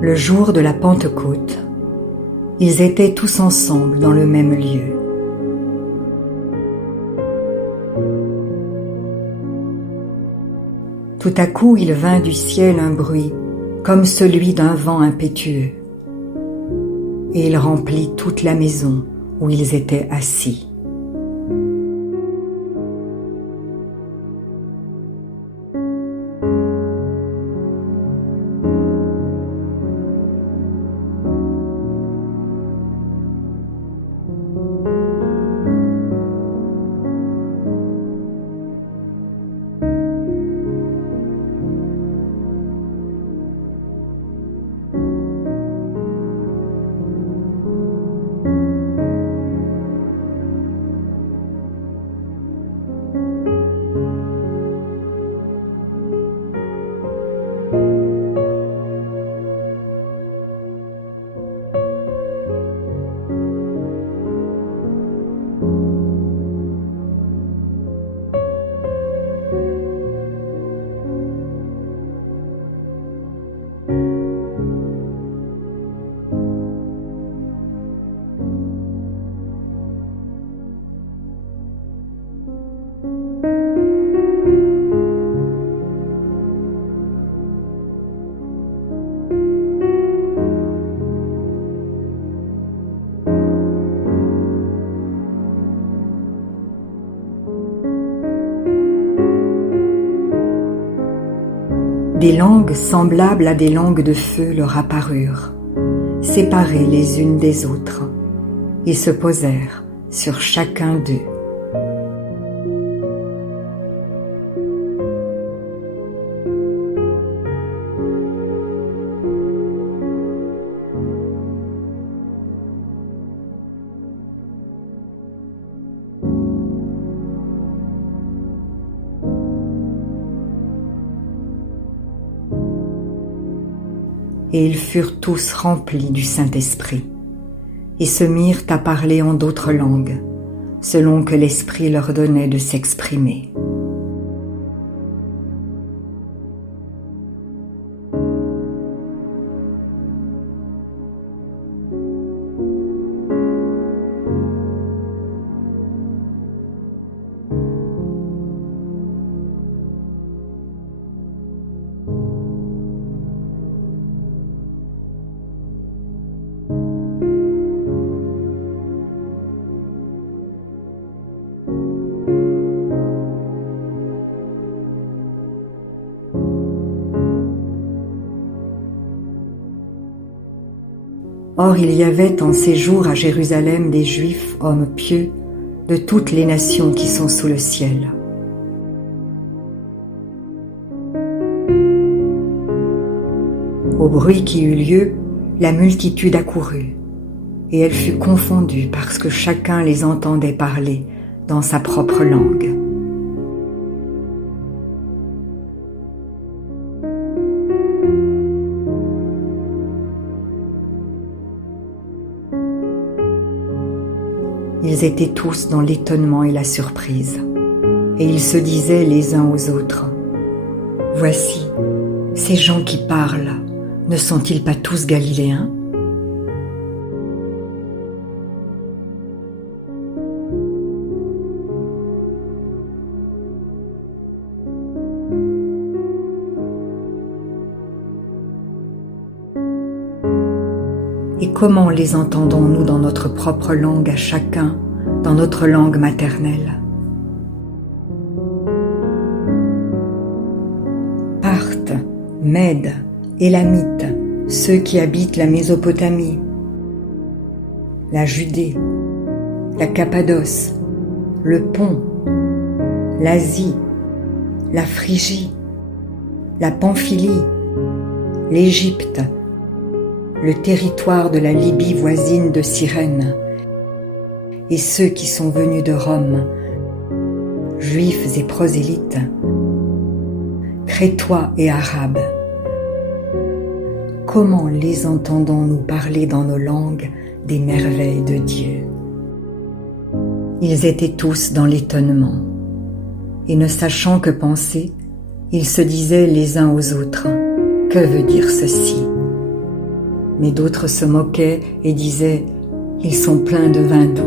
Le jour de la Pentecôte, ils étaient tous ensemble dans le même lieu. Tout à coup, il vint du ciel un bruit, comme celui d'un vent impétueux, et il remplit toute la maison où ils étaient assis. Des langues semblables à des langues de feu leur apparurent, séparées les unes des autres, et se posèrent sur chacun d'eux. Et ils furent tous remplis du Saint-Esprit, et se mirent à parler en d'autres langues, selon que l'Esprit leur donnait de s'exprimer. Or il y avait en ces jours à Jérusalem des Juifs, hommes pieux, de toutes les nations qui sont sous le ciel. Au bruit qui eut lieu, la multitude accourut, et elle fut confondue parce que chacun les entendait parler dans sa propre langue. Ils étaient tous dans l'étonnement et la surprise, et ils se disaient les uns aux autres : « Voici, ces gens qui parlent, ne sont-ils pas tous galiléens ? Et comment les entendons-nous dans notre propre langue à chacun, dans notre langue maternelle ? Parthes, Mèdes, Élamites, ceux qui habitent la Mésopotamie, la Judée, la Cappadoce, le Pont, l'Asie, la Phrygie, la Pamphylie, l'Égypte, le territoire de la Libye voisine de Cyrène, et ceux qui sont venus de Rome, juifs et prosélytes, crétois et arabes. Comment les entendons-nous parler dans nos langues des merveilles de Dieu ? Ils étaient tous dans l'étonnement, et ne sachant que penser, ils se disaient les uns aux autres : « Que veut dire ceci ?» mais d'autres se moquaient et disaient « Ils sont pleins de vin doux ».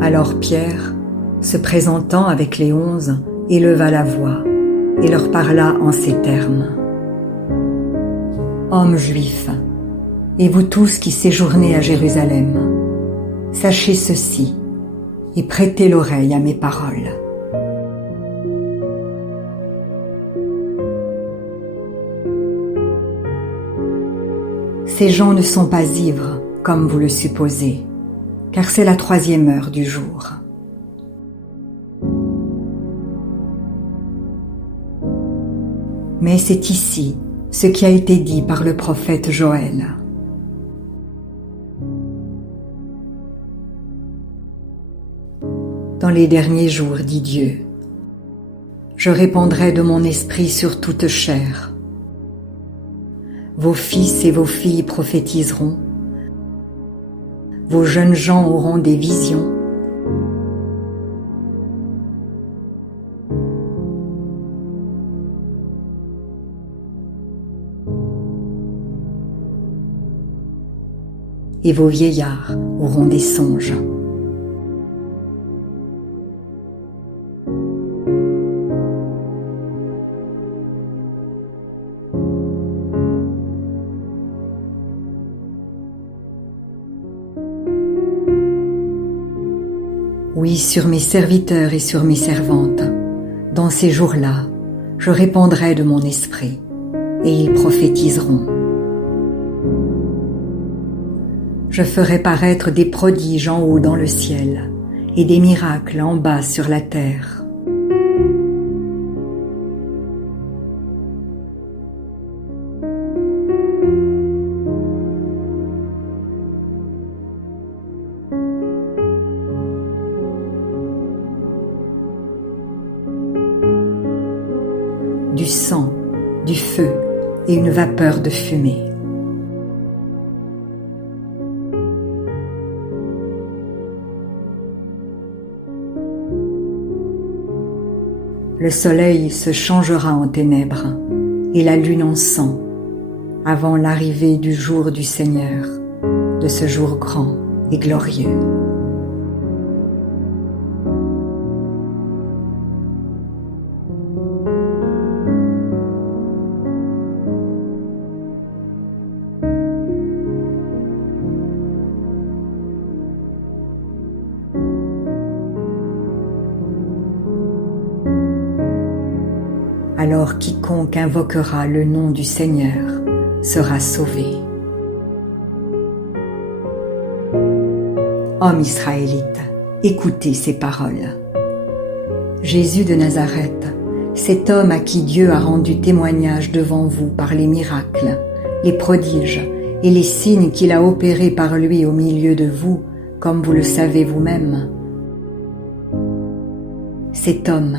Alors Pierre, se présentant avec les 11, éleva la voix et leur parla en ces termes. « Hommes juifs, et vous tous qui séjournez à Jérusalem, sachez ceci et prêtez l'oreille à mes paroles. Ces gens ne sont pas ivres, comme vous le supposez, car c'est la 3e heure du jour. Mais c'est ici ce qui a été dit par le prophète Joël. Dans les derniers jours, dit Dieu, je répandrai de mon esprit sur toute chair. Vos fils et vos filles prophétiseront, vos jeunes gens auront des visions, et vos vieillards auront des songes. Oui, sur mes serviteurs et sur mes servantes, dans ces jours-là, je répandrai de mon esprit, et ils prophétiseront. Je ferai paraître des prodiges en haut dans le ciel, et des miracles en bas sur la terre. Du sang, du feu et une vapeur de fumée. Le soleil se changera en ténèbres et la lune en sang avant l'arrivée du jour du Seigneur, de ce jour grand et glorieux. Alors quiconque invoquera le nom du Seigneur sera sauvé. Hommes israélites, écoutez ces paroles. Jésus de Nazareth, cet homme à qui Dieu a rendu témoignage devant vous par les miracles, les prodiges et les signes qu'il a opérés par lui au milieu de vous, comme vous le savez vous-même. Cet homme,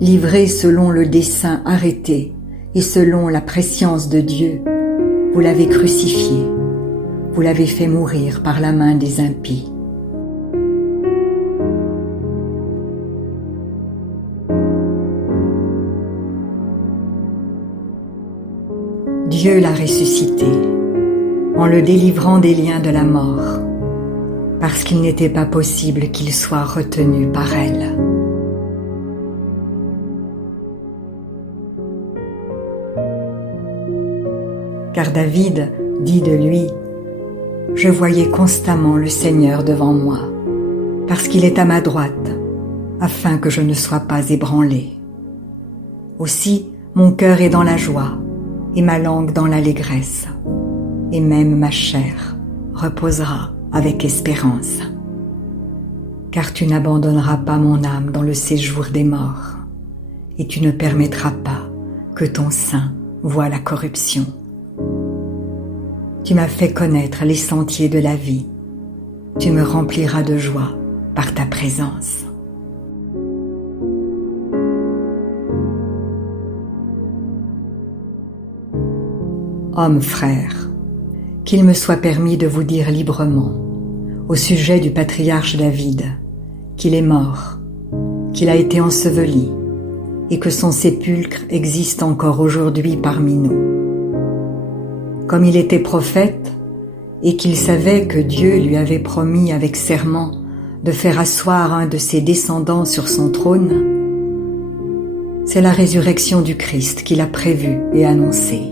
livré selon le dessein arrêté et selon la prescience de Dieu, vous l'avez crucifié, vous l'avez fait mourir par la main des impies. Dieu l'a ressuscité en le délivrant des liens de la mort, parce qu'il n'était pas possible qu'il soit retenu par elle. Car David dit de lui « Je voyais constamment le Seigneur devant moi, parce qu'il est à ma droite, afin que je ne sois pas ébranlé. Aussi, mon cœur est dans la joie, et ma langue dans l'allégresse, et même ma chair reposera avec espérance. Car tu n'abandonneras pas mon âme dans le séjour des morts, et tu ne permettras pas que ton sein voie la corruption. Tu m'as fait connaître les sentiers de la vie. Tu me rempliras de joie par ta présence. Hommes frères, qu'il me soit permis de vous dire librement, au sujet du patriarche David, qu'il est mort, qu'il a été enseveli, et que son sépulcre existe encore aujourd'hui parmi nous. Comme il était prophète et qu'il savait que Dieu lui avait promis avec serment de faire asseoir un de ses descendants sur son trône, c'est la résurrection du Christ qu'il a prévue et annoncée,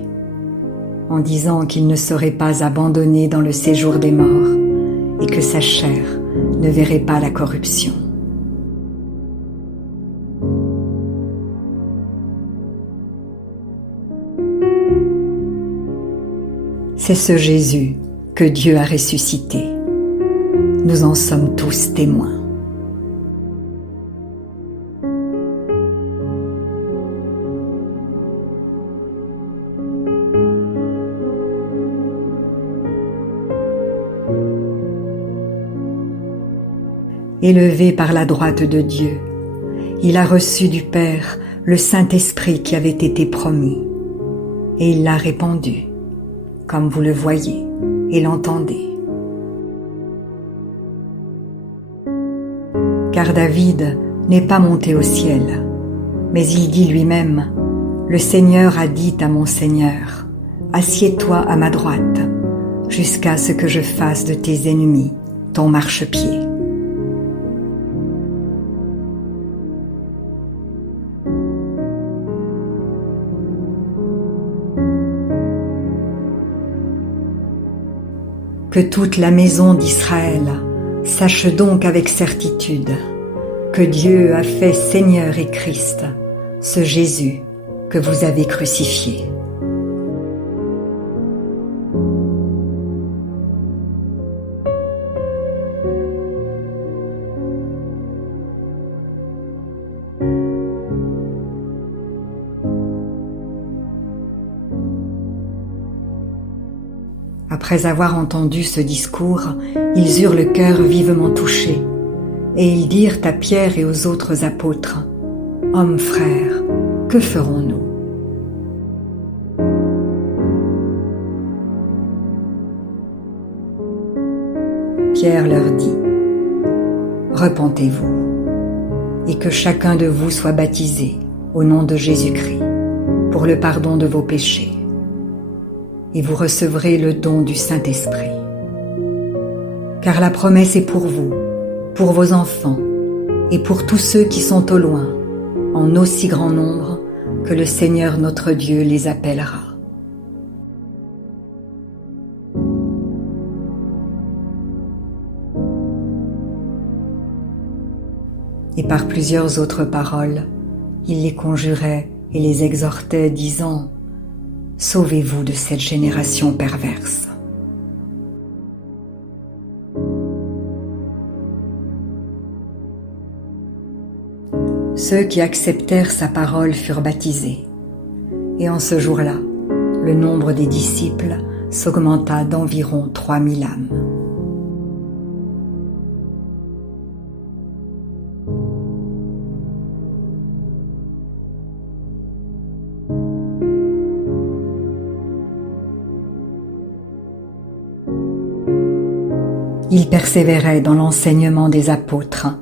en disant qu'il ne serait pas abandonné dans le séjour des morts et que sa chair ne verrait pas la corruption. C'est ce Jésus que Dieu a ressuscité. Nous en sommes tous témoins. Élevé par la droite de Dieu, il a reçu du Père le Saint-Esprit qui avait été promis, et il l'a répandu, comme vous le voyez et l'entendez. Car David n'est pas monté au ciel, mais il dit lui-même, « Le Seigneur a dit à mon Seigneur, assieds-toi à ma droite, jusqu'à ce que je fasse de tes ennemis ton marchepied. » Que toute la maison d'Israël sache donc avec certitude que Dieu a fait Seigneur et Christ, ce Jésus que vous avez crucifié. Après avoir entendu ce discours, ils eurent le cœur vivement touché, et ils dirent à Pierre et aux autres apôtres, « Hommes frères, que ferons-nous » Pierre leur dit, « Repentez-vous, et que chacun de vous soit baptisé au nom de Jésus-Christ, pour le pardon de vos péchés. Et vous recevrez le don du Saint-Esprit. Car la promesse est pour vous, pour vos enfants, et pour tous ceux qui sont au loin, en aussi grand nombre que le Seigneur notre Dieu les appellera. » Et par plusieurs autres paroles, il les conjurait et les exhortait, disant, « Sauvez-vous de cette génération perverse. » Ceux qui acceptèrent sa parole furent baptisés, et en ce jour-là, le nombre des disciples s'augmenta d'environ 3000 âmes. Ils persévéraient dans l'enseignement des apôtres,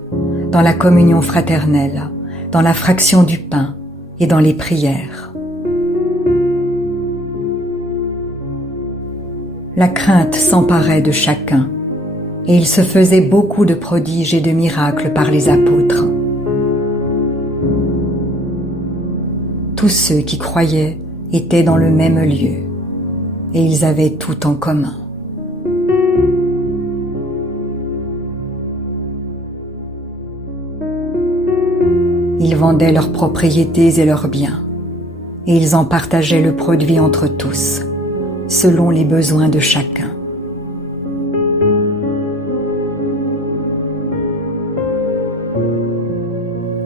dans la communion fraternelle, dans la fraction du pain et dans les prières. La crainte s'emparait de chacun, et il se faisait beaucoup de prodiges et de miracles par les apôtres. Tous ceux qui croyaient étaient dans le même lieu, et ils avaient tout en commun. Ils vendaient leurs propriétés et leurs biens, et ils en partageaient le produit entre tous, selon les besoins de chacun.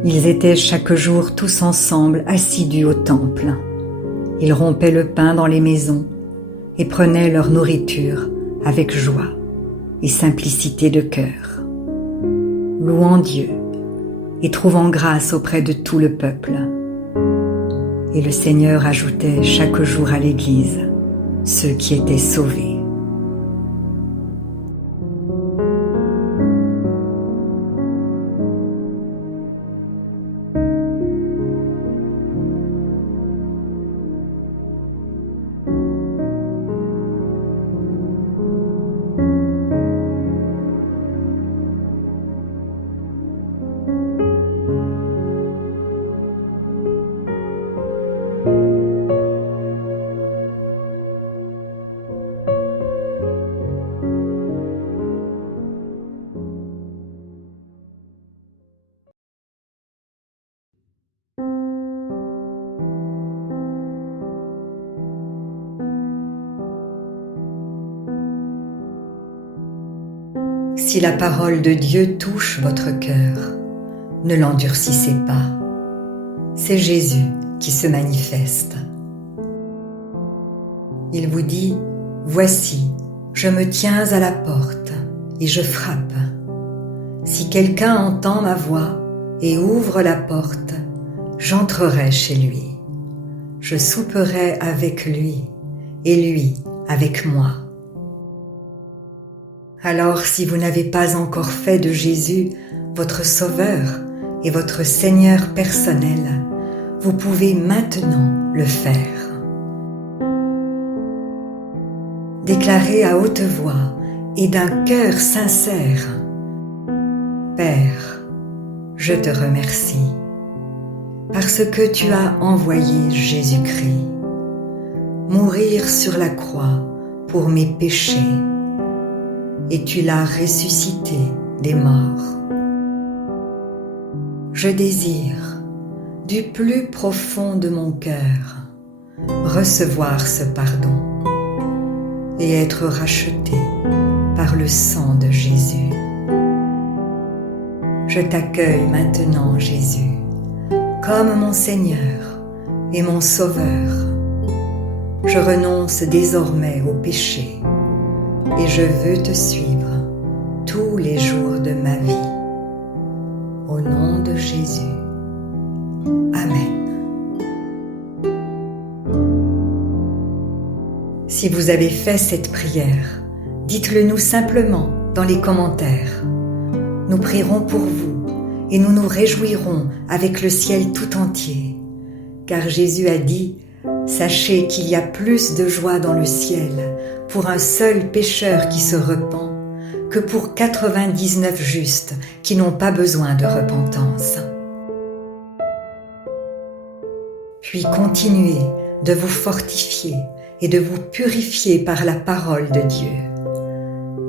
Ils étaient chaque jour tous ensemble assidus au temple. Ils rompaient le pain dans les maisons et prenaient leur nourriture avec joie et simplicité de cœur, louant Dieu et trouvant grâce auprès de tout le peuple. Et le Seigneur ajoutait chaque jour à l'Église ceux qui étaient sauvés. Si la parole de Dieu touche votre cœur, ne l'endurcissez pas. C'est Jésus qui se manifeste. Il vous dit, « Voici, je me tiens à la porte et je frappe. Si quelqu'un entend ma voix et ouvre la porte, j'entrerai chez lui. Je souperai avec lui et lui avec moi. » Alors, si vous n'avez pas encore fait de Jésus votre Sauveur et votre Seigneur personnel, vous pouvez maintenant le faire. Déclarez à haute voix et d'un cœur sincère, « Père, je te remercie, parce que tu as envoyé Jésus-Christ, mourir sur la croix pour mes péchés, et tu l'as ressuscité des morts. Je désire, du plus profond de mon cœur, recevoir ce pardon et être racheté par le sang de Jésus. Je t'accueille maintenant, Jésus, comme mon Seigneur et mon Sauveur. Je renonce désormais au péché et je veux te suivre tous les jours de ma vie. Au nom de Jésus. Amen. Si vous avez fait cette prière, dites-le nous simplement dans les commentaires. Nous prierons pour vous et nous nous réjouirons avec le ciel tout entier, car Jésus a dit « Sachez qu'il y a plus de joie dans le ciel pour un seul pécheur qui se repent que pour 99 justes qui n'ont pas besoin de repentance. » Puis continuez de vous fortifier et de vous purifier par la parole de Dieu.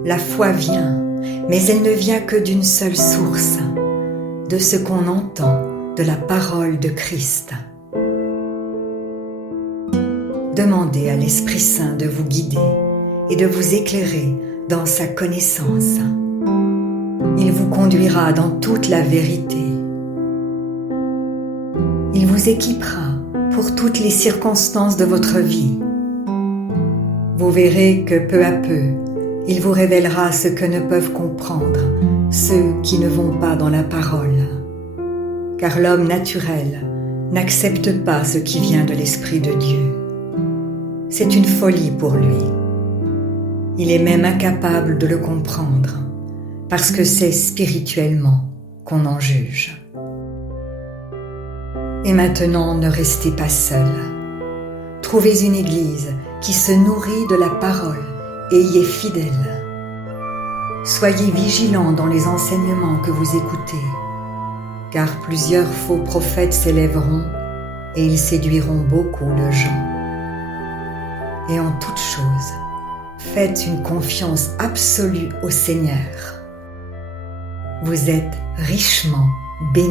La foi vient, mais elle ne vient que d'une seule source, de ce qu'on entend de la parole de Christ. Demandez à l'Esprit Saint de vous guider et de vous éclairer dans sa connaissance. Il vous conduira dans toute la vérité. Il vous équipera pour toutes les circonstances de votre vie. Vous verrez que peu à peu, il vous révélera ce que ne peuvent comprendre ceux qui ne vont pas dans la parole. Car l'homme naturel n'accepte pas ce qui vient de l'Esprit de Dieu. C'est une folie pour lui. Il est même incapable de le comprendre, parce que c'est spirituellement qu'on en juge. Et maintenant, ne restez pas seul. Trouvez une église qui se nourrit de la parole et y est fidèle. Soyez vigilants dans les enseignements que vous écoutez, car plusieurs faux prophètes s'élèveront et ils séduiront beaucoup de gens. Et en toute chose, faites une confiance absolue au Seigneur. Vous êtes richement bénis.